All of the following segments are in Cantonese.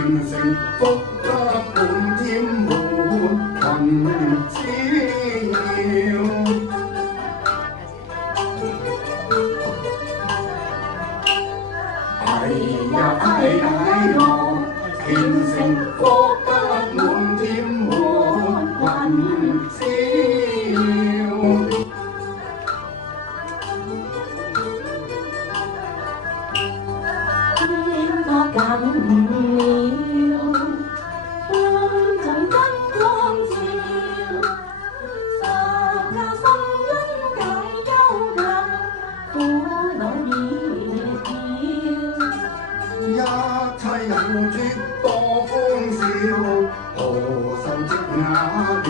虔誠福德滿添滿群滋擾。哎呀哎呀喲，虔誠福德滿添滿群滋擾。天多緊了，歡聚燈光照，十架心恩解憂愁，苦惱滅掉。一切人絕多歡笑，何愁積雅調？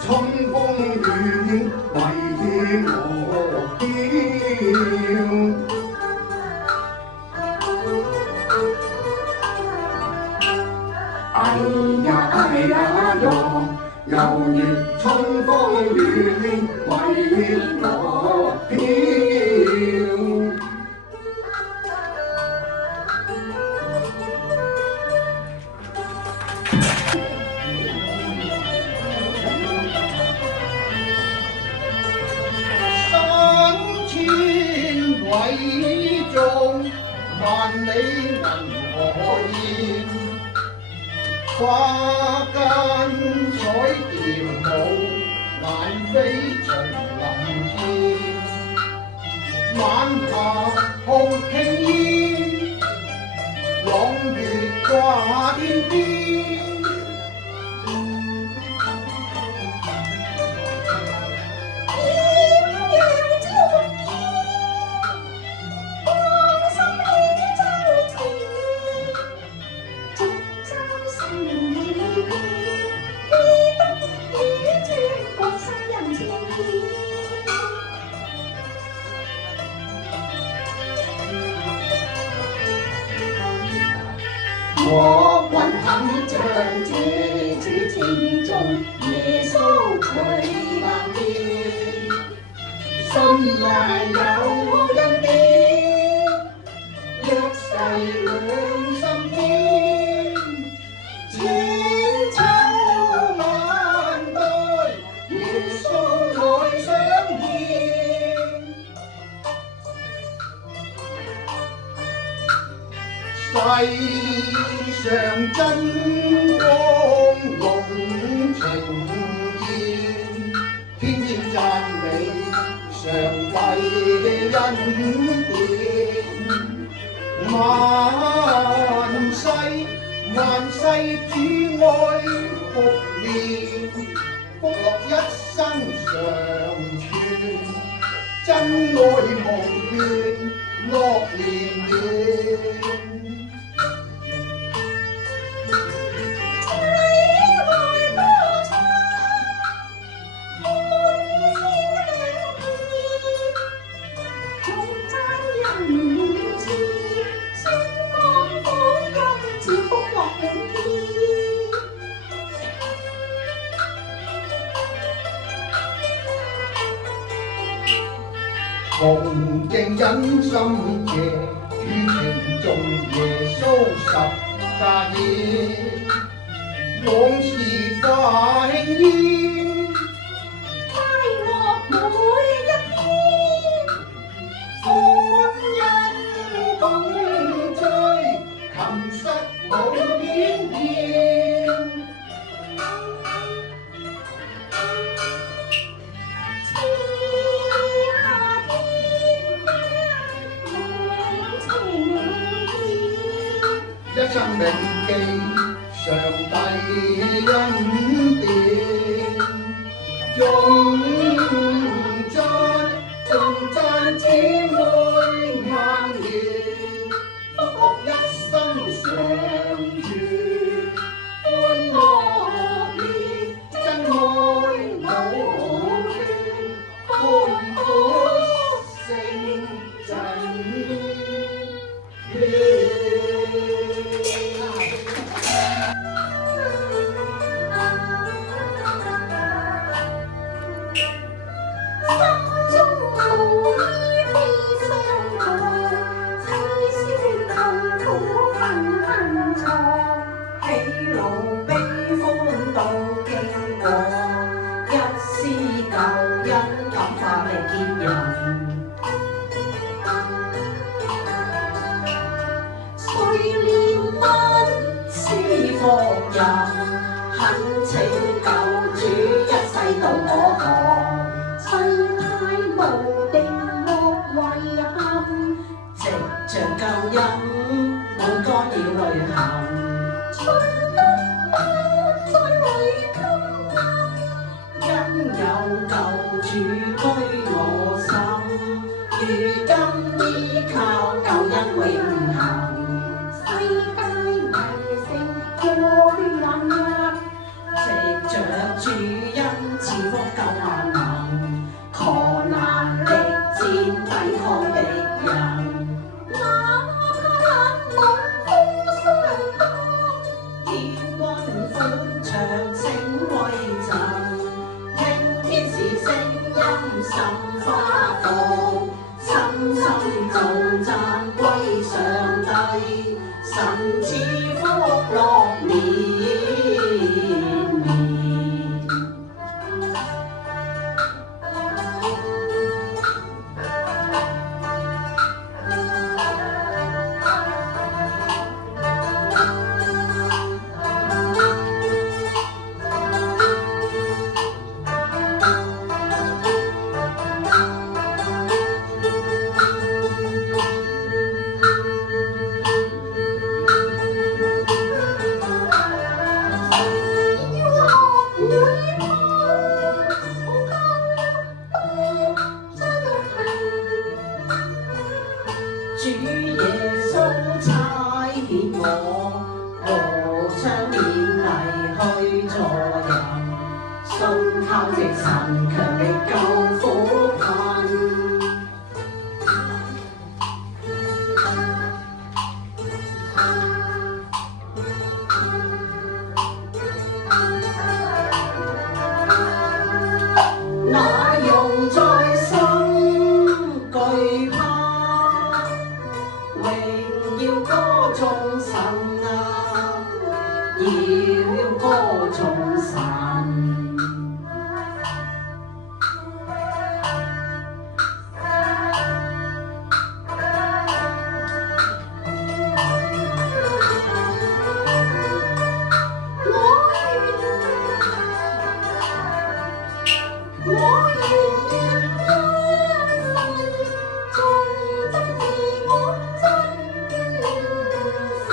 春風雨影為我飄。哎呀哎呀喲，猶如春風雨影為我飄。三千偉眾，萬里銀河現。花間彩蝶舞，雁飛松林間。晚霞紅慶煙，朗月掛天邊。我還肯將這主情中耶穌隨萬遍，信賴有恩典，一世兩心堅，千秋萬代耶穌愛相見。世上真光龍呈現，天天讚美上帝恩典。萬世萬世主愛福憐，福樂一生常存，真愛無怨樂連連。恭敬忍心嘅主情中耶穌十架獻，往事化輕煙，快樂每一天，歡欣共追琴瑟舞翩翩。一生銘記上帝恩典，頌讚姊妹萬年，福樂一生常存，歡樂意真愛無怨，歡呼聲震。人，懇請救主一世到我旁。世界無定惡遺憾，藉着救恩，我該要旅行。隨得不再為襟擔，因有救主居我心。如今依靠救恩永恆。世界迷成過人啊，藉着主恩賜福救萬民，何難力戰抵抗敵人？哪怕冷夢風霜當，天軍歡唱聲威震，聽天使聲音滲花放，深深頌讚歸上帝，神賜福樂綿綿。主耶穌差遣我，無雙勉勵去助人，信靠藉神強力救苦困。那用在心懼怕，榮耀歌頌神啊，要歌頌神。我願人一世，從真自我真於神。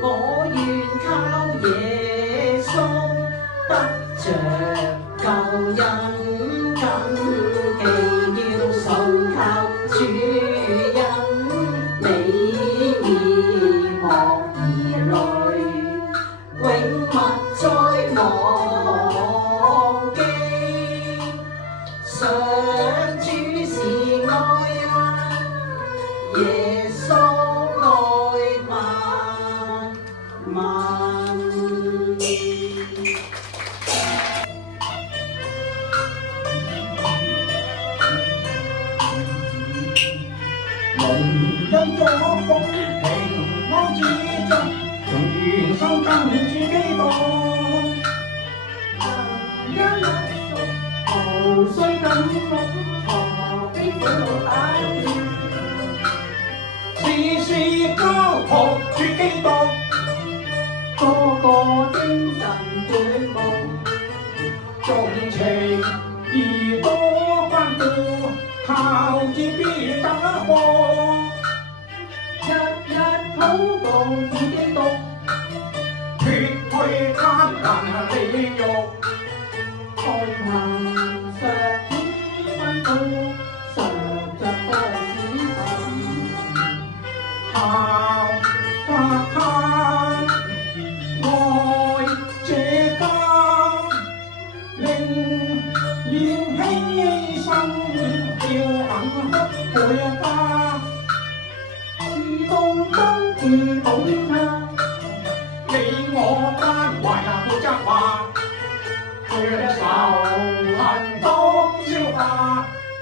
我願靠耶穌得着救恩，謹記要信靠主恩，美意莫疑慮，永勿再忘記。上主是愛，耶穌愛萬民。龍恩祝福平安之中，用原心跟住基督。人一屬無須感福，何必苦惱打斷？時時交託主基督，個個精神滿目，重情而多關顧，靠主必得福。日日禱告主基督，脫去貪婪利慾，愛行上主吩咐，常着不使神。效法他，愛這家，令燃犧牲，叫幸福每家。自動當自保他，你我關懷不責罵，將仇恨都消化，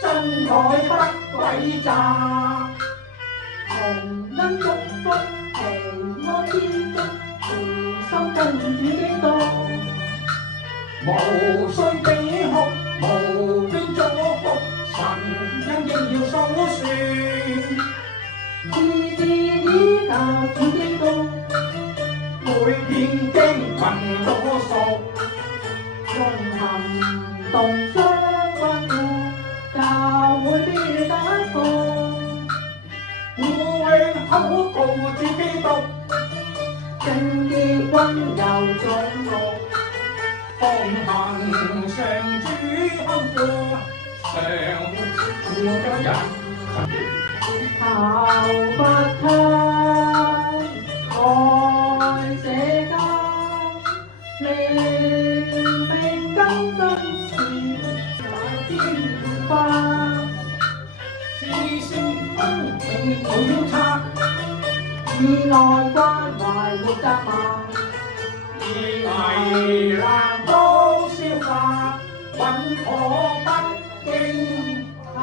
真愛不詭詐。蒙恩祝福平安之中，同心跟主基督。無須悲哭，無邊祝福，神恩應要數算。時時依靠主基督，會遍經群多屬，用行動相關顧，教會必得福。互永禱告主基督，聖潔溫柔種族，奉行上主恩賜，上富有人。效法他，愛社交，令並更真是那天花。是聖分明無差，以愛關懷活得嘛，以危難都消化，穩妥不驚嚇。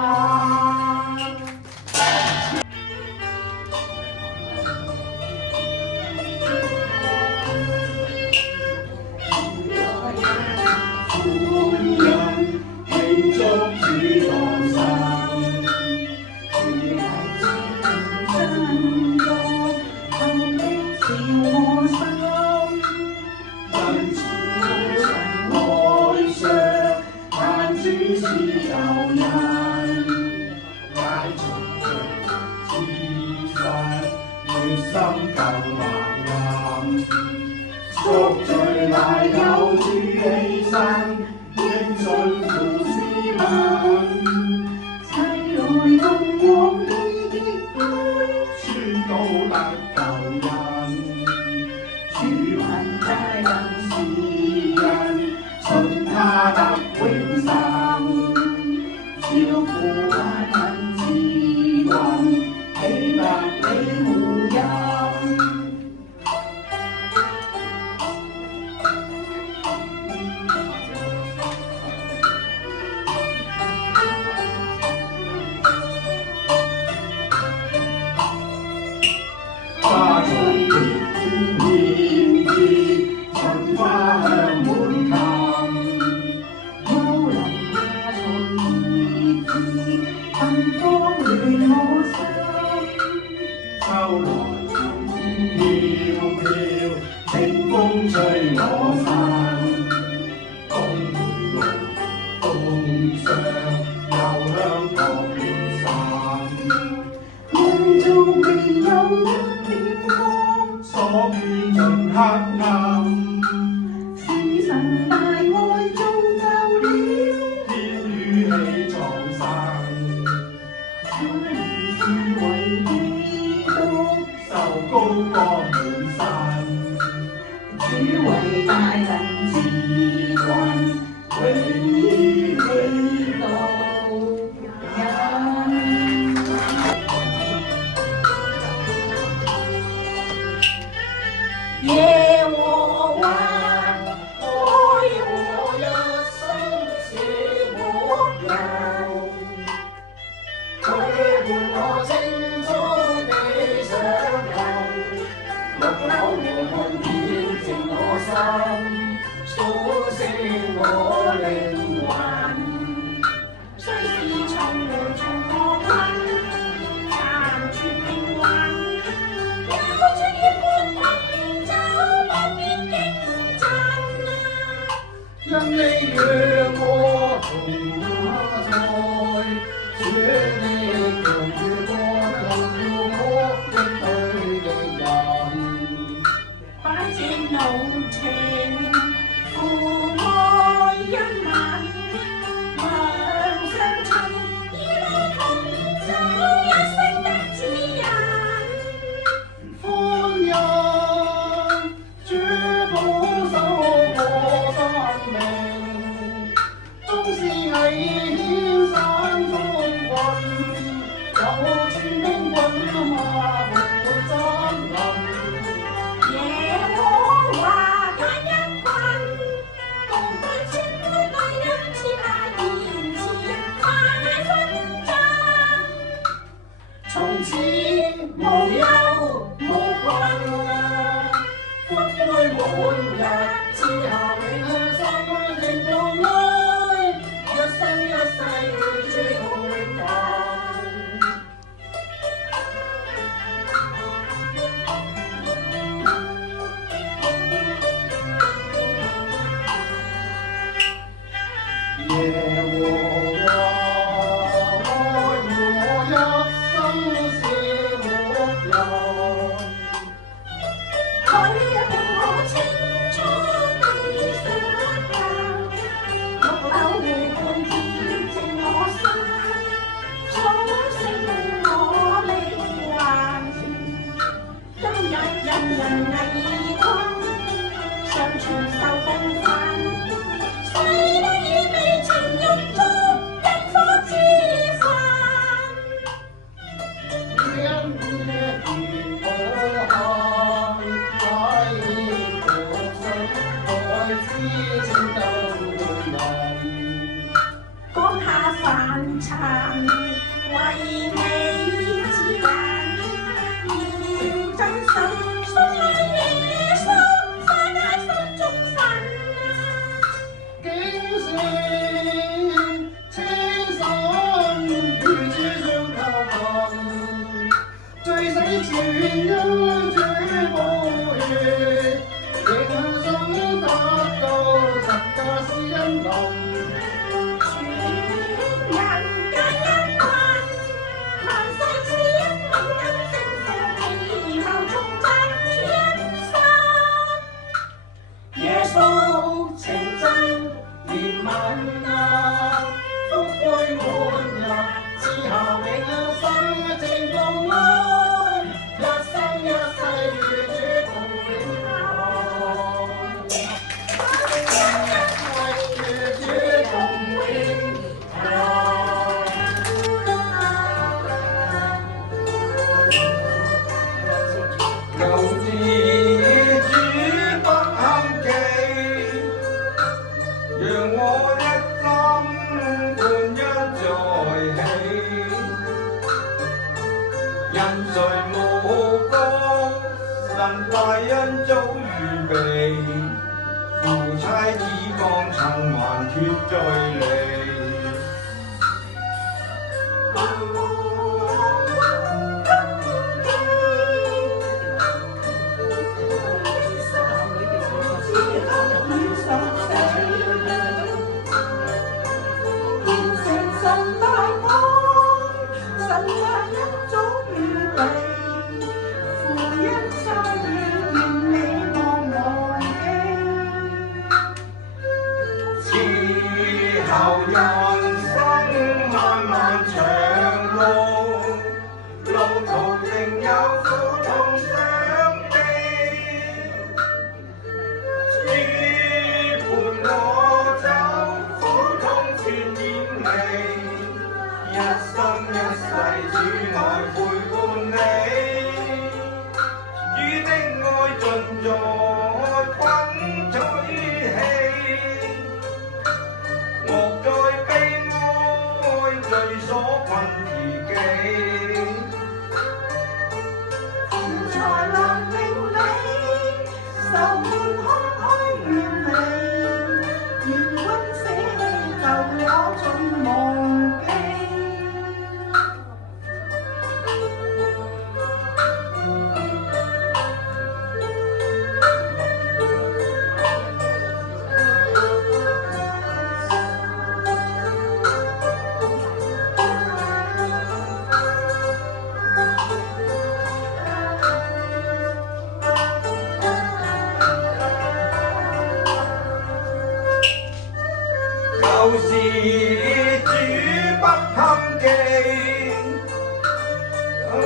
贖罪乃有主犧牲，應信父是民。齊來共往基極愛，宣告得救恩。主憑大能是人，信他得永生。超乎萬人之君，喜得你無憂。花從田遍地，春花香滿襟。幽林下隨意志，芬芳暖我心。秋來飄飄，清風吹我身。風回路，風霜，又香各變散。夢中未有一點光，所見盡黑暗。是神大愛造就了，天與地創生，他是為基督，受高光滿身。主為大能之君，永以基督人。耶和華愛我一生是我人，佢伴我清楚地上行，牧牛我們潔淨我心，甦醒我靈魂。雖是從無從破困，殘存命運，有主伴同走，不必驚震啊！因你讓我同他在，主你強如我能我的對敵人。擺正路程，父愛恩吻，良相襯，與我同走一生的指引。歡欣，主保守我生命，縱是危險山中困，有主兵軍馬沒爭論。耶和華他一群，共對千杯對音賜下言辭，化解紛爭。從此無憂無困啊，歡愛滿日之後永心情同愛，一生一世與主永恆。沒用。佢令我青春的想象，綠柳湖畔潔淨我心，蘇醒我靈魂。今日人人危困，尚傳受共憤，誰都已被情欲中引火自焚。因夜如火寒，愛意獨身，愛知情都難。講下凡塵，為你自人，要真心信愛與心，快解心中憤。竟是青山如此相靠近，最死前一主寶血，仍想得到實價是恩臨。全人皆因困，萬世此一吻跟正負，其後重振轉身。耶穌情真憐憫啊，福杯滿溢之後永生正共安，一生一世與主同永恆，與主同永恆。留字主不堪記，讓我一心歡欣在起。人誰無過，神大恩早預備，夫差子降塵還脫罪離。之後人生漫漫長路，路途定有苦痛相避。主伴我走，苦痛全遠離，一生一世主愛陪伴你，主的愛盡在滾取氣。莫再悲哀，罪所困自己。錢財能令你愁悶空虛遠離，願溫捨棄舊我盡忘記。舊時主不堪記，你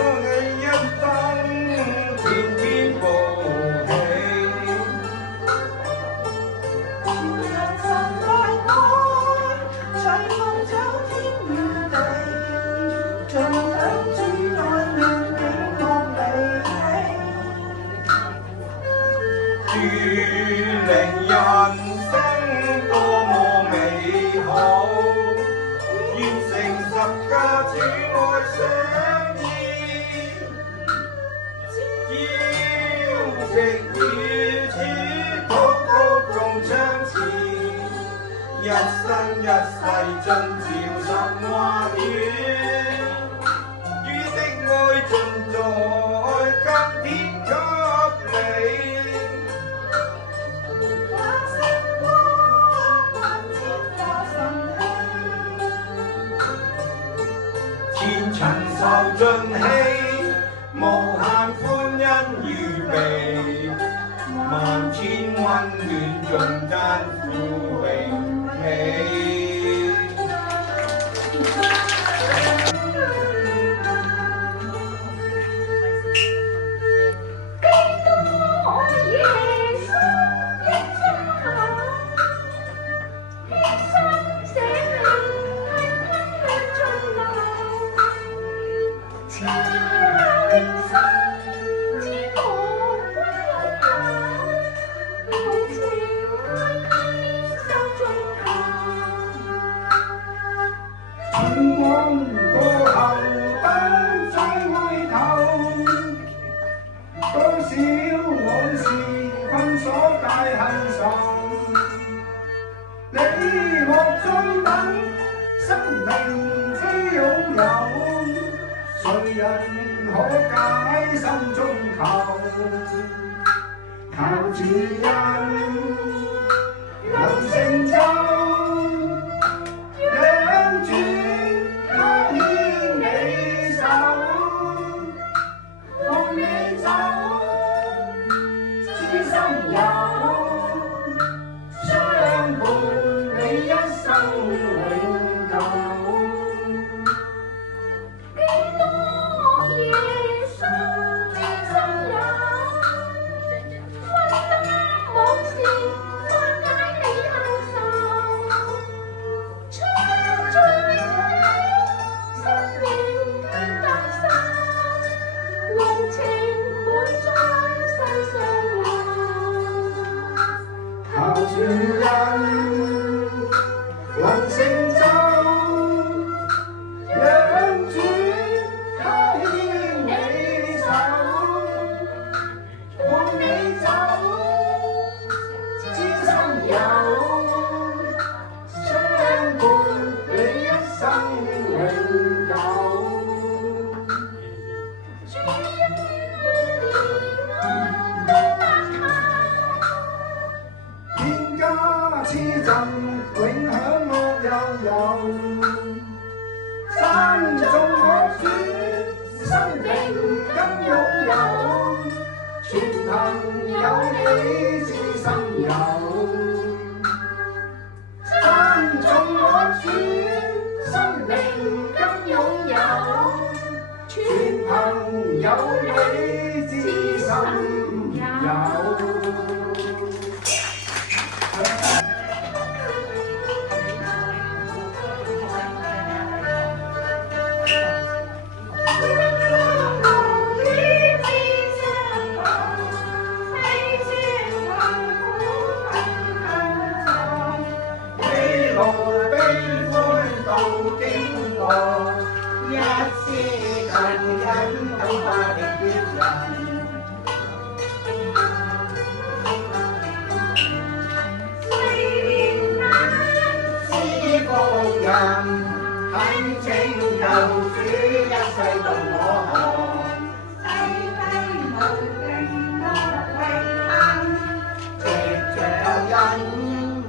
一生天天報喜。全人神愛愛，隨夢走天與地，盡享主愛願你莫離棄。主令人生多麼美好，完成十架主愛相依，要藉與主禱告共相持，一生一世盡照神話語，主的愛盡在今天給你。前塵受盡氣。可解心中求，靠主恩能成就，讓主他牽你手，共你走，知心友，相伴你一生永久。靠主恩能成就，讓主他牽你手，伴你走，知心友，相伴你一生永久。天家賜贈永享樂悠悠，山中可主生命更擁有，全憑有你知心友。山中可主生命更擁有，全憑有你知心友。一絲近因感化的別人，是福音，懇請救主一世渡我河，世間無定無遺憾，藉着恩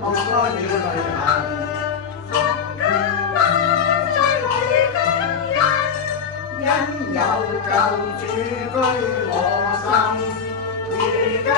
莫干了旅行。因有救主居我心，如今